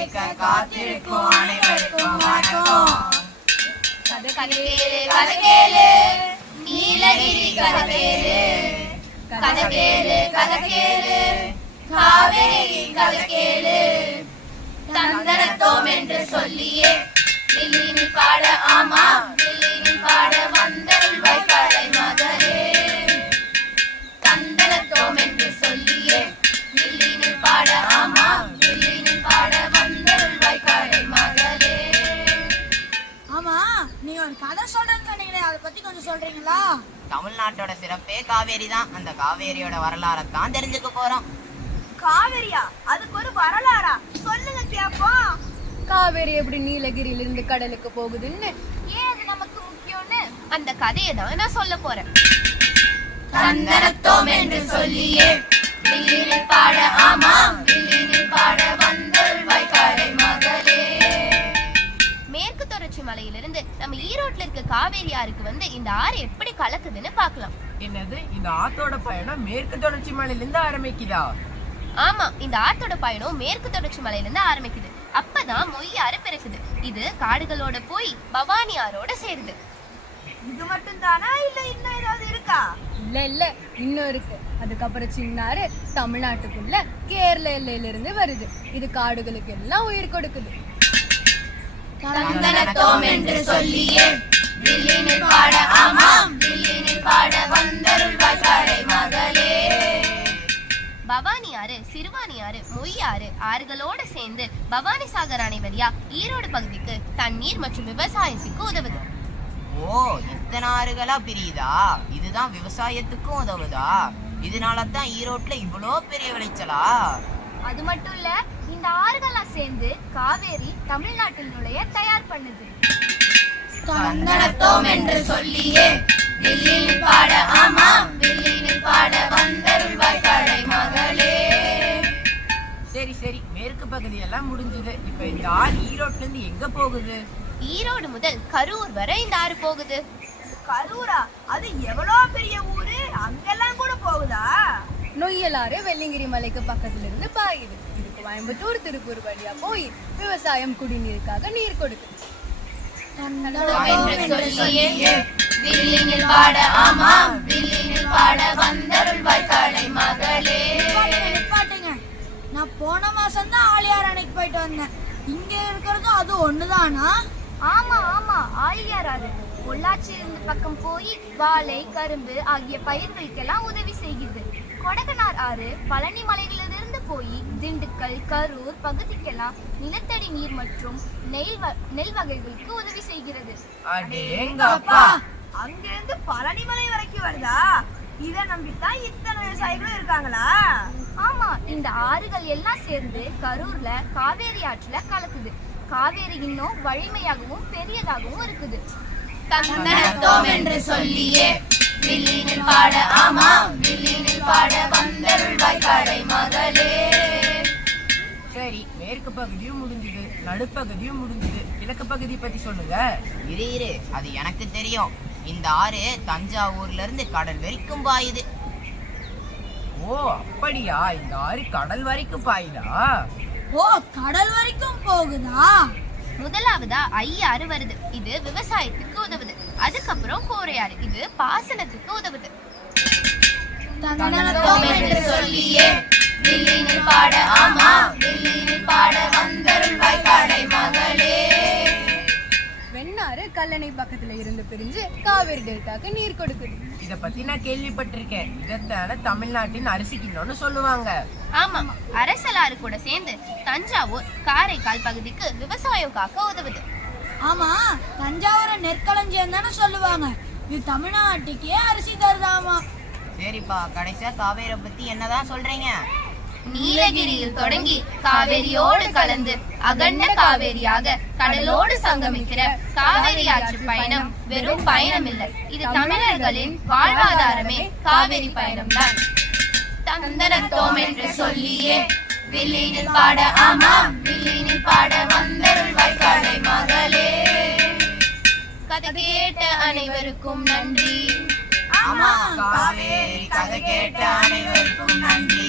கேட்க காத்திருக்கும் அனைவருக்கும் வணக்கம். கதை கேளு கதை கேளு நீலகிரி கதை கேளு, கதை கேளு கதை கேளு காவேரி கதை கேளு. தந்தனத்தோம் என்று சொல்லியே வில்லினி பாட, ஆமா வில்லினி பாட வந்தருள்வாய் கடை மகளே. தந்தனத்தோம் என்று சொல்லியே வில்லினி பாட, ஆமா வில்லினி பாட வந்தருள்வாய் கடை மகளே. ஆமா, நீங்க ஒரு கதை சொல்றேன்னு சொன்னீங்களே, அதை பத்தி கொஞ்சம் சொல்றீங்களா? தமிழ்நாட்டோட சிறப்பே காவேரி தான். அந்த காவேரியோட வரலாறை தான் தெரிஞ்சுக்க போறோம். காவேரியா? அதுக்கு ஒரு வரலாறா? சொல்லுங்க கேப்போம். காவேரி எப்படி நீலகிரியில இருந்து கடலுக்கு போகுதுன்னு, ஏன் அது நமக்கு முக்கியம்னு அந்த கதையை தான் நான் சொல்ல போறேன். தந்தனத்தோம் என்று சொல்லியே வில்லினி பாட, ஆமா வில்லினி பாட வந்தருள்வாய் கடை மகளே. மேற்கு தொடர்ச்சி மலையிலிருந்து நம்ம ஈரோட்ல இருக்க காவேரி ஆறுக்கு வந்து இந்த ஆறு எப்படி கலக்குதுன்னு பார்க்கலாம். என்னது, இந்த ஆத்தோட பயணம் மேற்கு தொடர்ச்சி மலையிலிருந்து ஆரம்பிக்குதா? ஆமா, இந்த ஆத்தோட பயணம் மேற்கு தொடர்ச்சி மலையில இருந்து ஆரம்பிக்குது. அப்பதான் மொய் ஆறு பிறக்குது. இது காடுகளோட போய் பவானி ஆறோட சேருது. இது மட்டும் தானா, இல்ல இன்னும் ஏதாவது இருக்கா? இல்ல இன்னும் இருக்கு. அதுக்கப்புறம் சின்னாறு தமிழ்நாட்டுக்குள்ள கேரள எல்லையில இருந்து வருது. இது காடுகளுக்கு எல்லாம் உயிர் கொடுக்குது. தந்தனத்தோம் என்று சொல்லியே வில்லினி பாட, ஆமா வில்லினி பாட வந்தருள்வாய் கடை மகளே. பவானி ஆறு, சிறுவாணி ஆறு, மொய் ஆறு ஆறுகளோட சேர்ந்து பவானி சாகர் அணை வழியா ஈரோடு பகுதிக்கு தண்ணீர் மற்றும் விவசாயத்துக்கு உதவுது. ஓ, இத்தனை ஆறுகளா பிரியுதா? இதுதான் விவசாயத்துக்கும் உதவுதா? இதனாலதான் ஈரோட்ல இவ்வளோ பெரிய விளைச்சலா? அது மட்டும் இல்ல, இந்த ஆறுகளெல்லாம் சேர்ந்து காவேரி தமிழ்நாட்டில் நுழைய தயார் பண்ணுது. தந்தனத்தோம் என்று சொல்லியே வில்லினி பாட, ஆமா வில்லினி பாட வந்தருள்வாய் கடை மகளே. சரி, மேற்கு பகுதி எல்லாம் முடிஞ்சது. இப்ப இந்த ஆறு ஈரோட்ல இருந்து எங்க போகுது? ஈரோடு முதல் கரூர் வரை இந்த ஆறு போகுது. கரூரா? அது எவ்வளவு பெரிய ஊரு, அங்கெல்லாம் கூட போகுதா? நொய்யலாறு வெள்ளிங்கிரி மலைக்கு பக்கத்துல இருந்து பாயுது. இதுக்கு கோயம்புத்தூர் திருப்பூர் வழியா போய் விவசாயம் குடிநீருக்காக நீர் கொடுக்குது. வில்லினில் பாட, ஆமா வில்லினில் பாட வந்தருள்வாய் கடை மகளே. நிப்பாட்டுங்க, நான் போன மாசம் தான் ஆழியார் அணைக்கு போயிட்டு வந்தேன். இங்க இருக்கிறதும் அது ஒண்ணுதானா? ஆமா ஆழியார் ஆறு பொள்ளாச்சியிலிருந்து பக்கம் போய் வாழை, கரும்பு ஆகிய பயிர்களுக்கெல்லாம் உதவி செய்கிறது. கொடகனார் ஆறு பழனி மலைகளிலிருந்து போய் திண்டுக்கல், கரூர் பகுதிக்கெல்லாம் நிலத்தடி நீர் மற்றும் நெல் வகைகளுக்கு உதவி செய்கிறது. அங்க இருந்து பழனி மலை வரைக்கும் வருதா? இத நம்பித்தான் இத்தனை விவசாயிகளும் இருக்காங்களா? ஆமா, இந்த ஆறுகள் எல்லாம் சேர்ந்து கரூர்ல காவேரி ஆற்றுல கலக்குது. காவேரி இன்னும் வலிமையாகவும் பெரியதாகவும் இருக்குது. தந்தனத்தோம் என்று சொல்லியே வில்லினில் பாட, ஆமா வில்லினில் பாட வந்தருள்வாய் கடை மகளே. சரி, மேற்கு பகுதியும் முடிஞ்சது, நடுப்பகுதியும் முடிஞ்சது. கிழக்கு பகுதி பத்தி சொல்லுங்க. இரு, அது எனக்கு தெரியும். இந்த ஆறு தஞ்சாவூர்ல இருந்து கடல் வரைக்கும் பாயுது. ஓ அப்படியா? இந்த ஆறு கடல் வரைக்கும் பாயுதா? ஓ, கடல் வரைக்கும் போகுதா? முதலாவதா ஐயாறு வருது. இது விவசாயத்துக்கு உதவுது. அதுக்கப்புறம் கோரையாறு, இது பாசனத்துக்கு உதவுது. தந்தனத்தோம் என்று சொல்லியே வில்லினில் பாட, ஆமா வில்லினில் பாட வந்தருள்வாய் கடை மகளே. வெண்ணாறு கல்லணை பக்கத்துல இருந்து பிரிஞ்சு காவேரி டெல்டாக்கு நீர் கொடுக்குது. இத பத்தி நான் கேள்விப்பட்டிருக்கேன். இதத்தான தமிழ்நாட்டின் அரிசி கிண்ணம்னு சொல்லுவாங்க. ஆமா, அரசலாறு கூட சேர்ந்து தஞ்சாவூர், காரைக்கால் பகுதிக்கு விவசாயம் காக்க உதவுது. ஆமா, தஞ்சாவூரை நெற்களஞ்சியம் தானே சொல்லுவாங்க. இது தமிழ்நாட்டுக்கே அரிசி தருதாமா. சரிப்பா, கடைசியா காவேரி பத்தி என்னதான் சொல்றீங்க? நீலகிரியில் தொடங்கி காவேரியோடு கலந்து அகண்ட காவேரியாக கடலோடு சங்கமிக்கிற காவேரி ஆற்று பயணம் வெறும் பயணம் இல்லை, இது தமிழர்களின் வாழ்வாதாரமே காவேரி பயணம் தான். தந்தனத்தோம் என்று சொல்லியே வில்லினில் பாட, ஆமா வில்லினில் பாட வந்தருள்வாய் கடை மகளே. கதை கேட்ட அனைவருக்கும் நன்றி. ஆமா காவேரி கதை கேட்ட அனைவருக்கும் நன்றி.